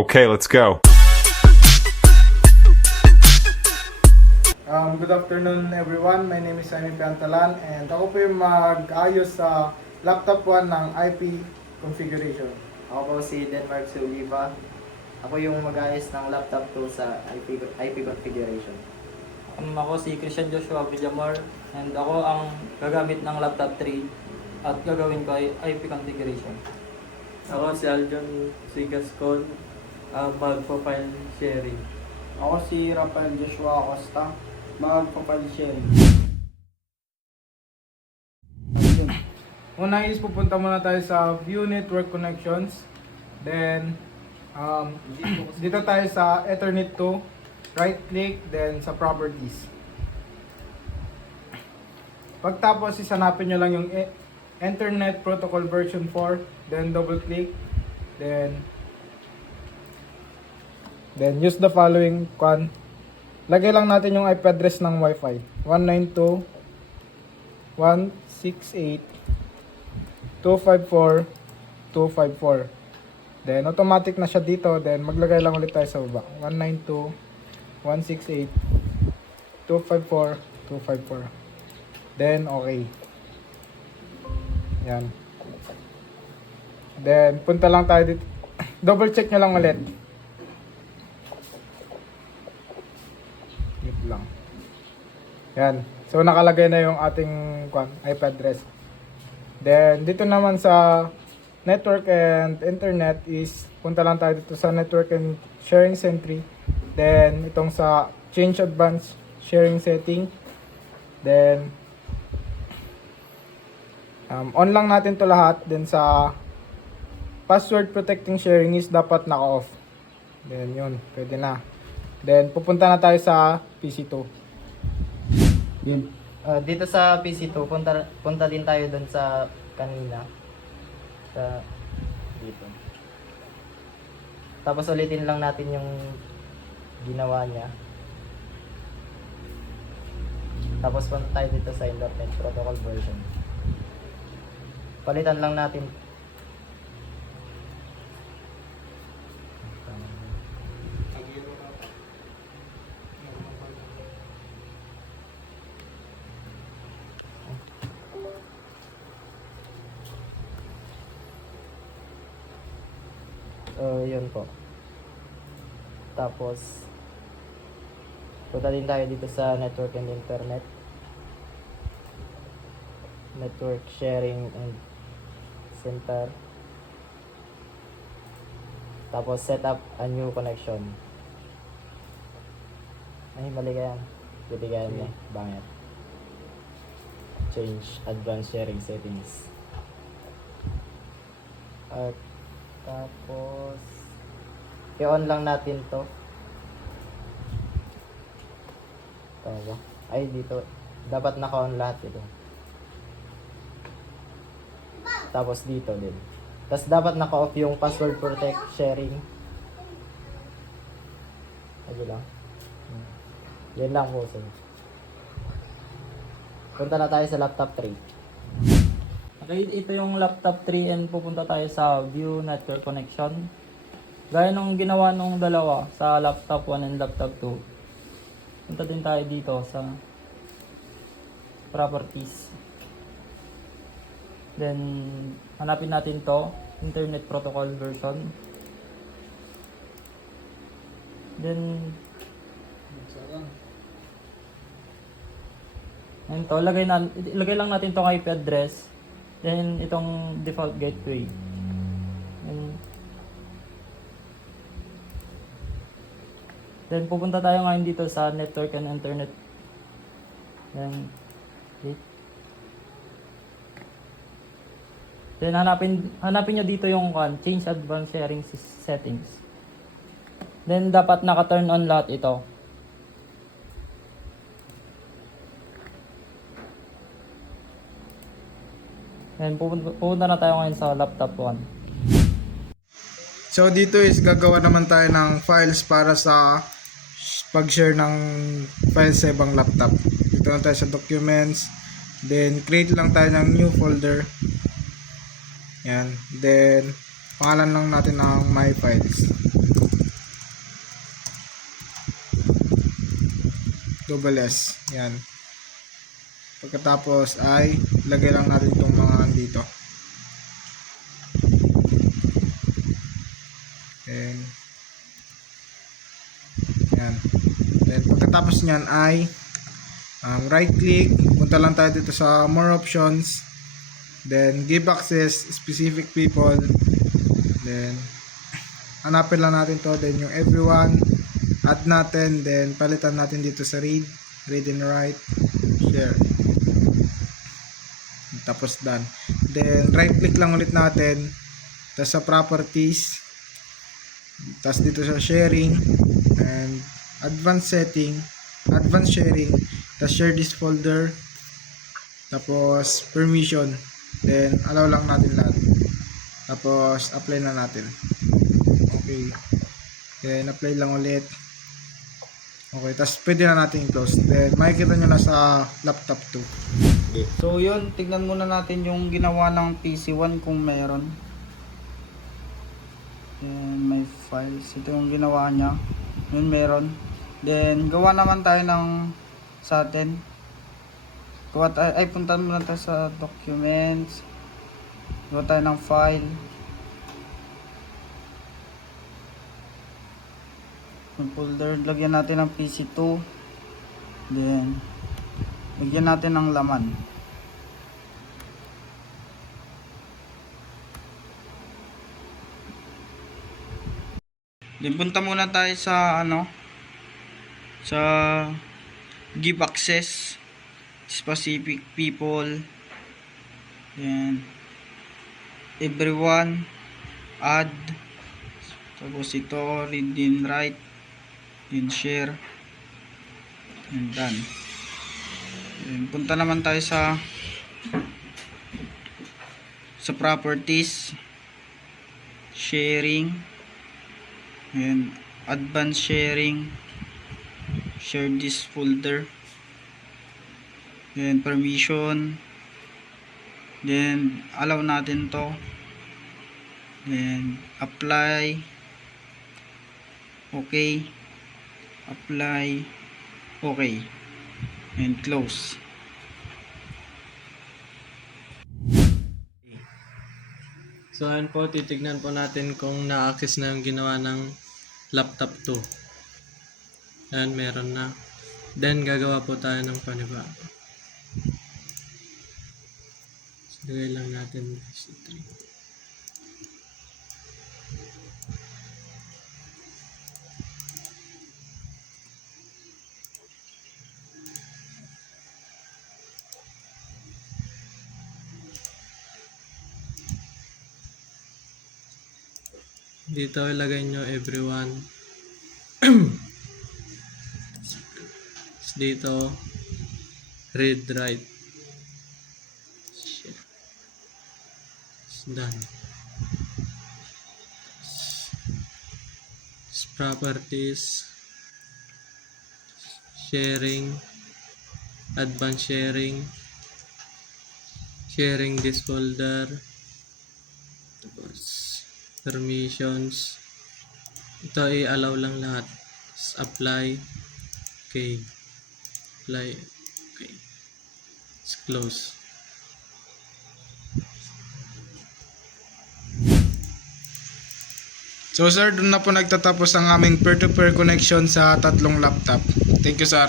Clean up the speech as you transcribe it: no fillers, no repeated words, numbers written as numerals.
Okay, let's go. Good afternoon everyone. My name is Jaime Piantalan and ako po yung mag-ayos sa laptop 1 ng IP configuration. Ako po si Denmark Suliva. Ako yung mag-ayos ng laptop 2 sa IP configuration. Ako si Christian Joshua Villamor and ako ang gagamit ng laptop 3 at gagawin ko ay IP configuration. Ako si Aljon Sigascon, magpo-file sharing. Ako si Rafael Joshua Acosta, mag-file sharing. Una is pupunta muna tayo sa View Network Connections. Then, dito tayo sa Ethernet 2. Right click, then sa Properties. Pagtapos, isanapin nyo lang yung Internet Protocol version 4. Then, double click. Then use the following one. Lagay lang natin yung IP address ng Wi-Fi. 192.168.254.254. Then automatic na siya dito. Then maglagay lang ulit tayo sa baba. 192.168.254.254. Then okay. Yan. Then punta lang tayo dito. Double check nyo lang ulit. Wait lang. Yan. So nakalagay na yung ating IP address. Then dito naman sa network and internet is punta lang tayo dito sa network and sharing entry. Then itong sa change advanced sharing setting. Then on lang natin to lahat. Then sa password protecting sharing is dapat naka-off. Then yun, pwede na. Then pupunta na tayo sa PC2. Yun. Dito sa PC2, punta din tayo doon sa kanina. Sa dito. Tapos ulitin lang natin yung ginawa niya. Tapos punta tayo dito sa Internet Protocol version. Palitan lang natin. Yun po. Tapos punta din tayo dito sa network and internet. Network sharing and center. Tapos set up a new connection. Ay, mali ka yan. Pwede ka yan eh. Bangit. Change advanced sharing settings. At tapos i-on lang natin to. Tama ba? Ay, dito. Dapat naka-on lahat ito. Tapos dito din. Tapos dapat naka-off yung password protect sharing. Ayun lang. Yan lang po sir. Punta na tayo sa laptop 3. Okay, ito yung laptop 3 and pupunta tayo sa View Network Connection. Gaya nung ginawa nung dalawa sa laptop 1 and laptop 2. Punta din tayo dito sa Properties. Then hanapin natin to, Internet Protocol version. Then ito, ilagay lang natin tong IP address. Then itong default gateway. Then pupunta tayo ngayon dito sa network and internet. Then wait. Then hanapin nyo dito yung change advanced sharing settings. Then dapat naka-turn on lahat ito. Then pupunta na tayo ngayon sa laptop 1. So dito is gagawa naman tayo ng files para sa pag-share ng files sa ibang laptop. Dito na tayo sa documents. Then create lang tayo ng new folder. Yan. Then pangalan lang natin ng my files. double S. Yan. Pagkatapos ay lagay lang natin itong mga dito. And yan. Then pagkatapos niyan ay right click, punta lang tayo dito sa more options, then give access specific people, then hanapin lang natin to, then yung everyone add natin, then palitan natin dito sa read and write, share, tapos done. Then right click lang ulit natin, tapos sa properties, tapos dito sa sharing and advanced sharing, tapos share this folder, tapos permission, then allow lang natin lahat, tapos apply na natin. Okay, then apply lang ulit. Okay, tapos pwede na natin i-close, then makikita nyo na sa laptop 2. So yun, tignan muna natin yung ginawa ng PC1 kung meron. Then may files, ito yung ginawa niya. Yun meron. Then gawa naman tayo ng sa atin. Punta muna tayo sa documents. Gawa tayo ng file. Yung folder, lagyan natin ng PC2. Then lagyan natin ng laman. Then punta muna tayo sa sa give access specific people, then everyone, add, tapos ito read and write, then share, and done. Then punta naman tayo sa properties, sharing, and advanced sharing, share this folder, then permission, then allow natin to, then apply, okay, apply, okay, and close. So ayan po, titignan po natin kung na-access na yung ginawa ng laptop 2. Ayan, meron na. Then gagawa po tayo ng panibago. Lagay lang natin si 3. Dito ilagay nyo everyone. Dito read write. Share. It's done. Properties, sharing, advanced sharing, sharing this folder, tapos permissions, ito i-allow lang lahat, apply, okay, apply, okay, let's close. So sir, doon na po nagtatapos ang aming peer-to-peer connection sa tatlong laptop. Thank you sir.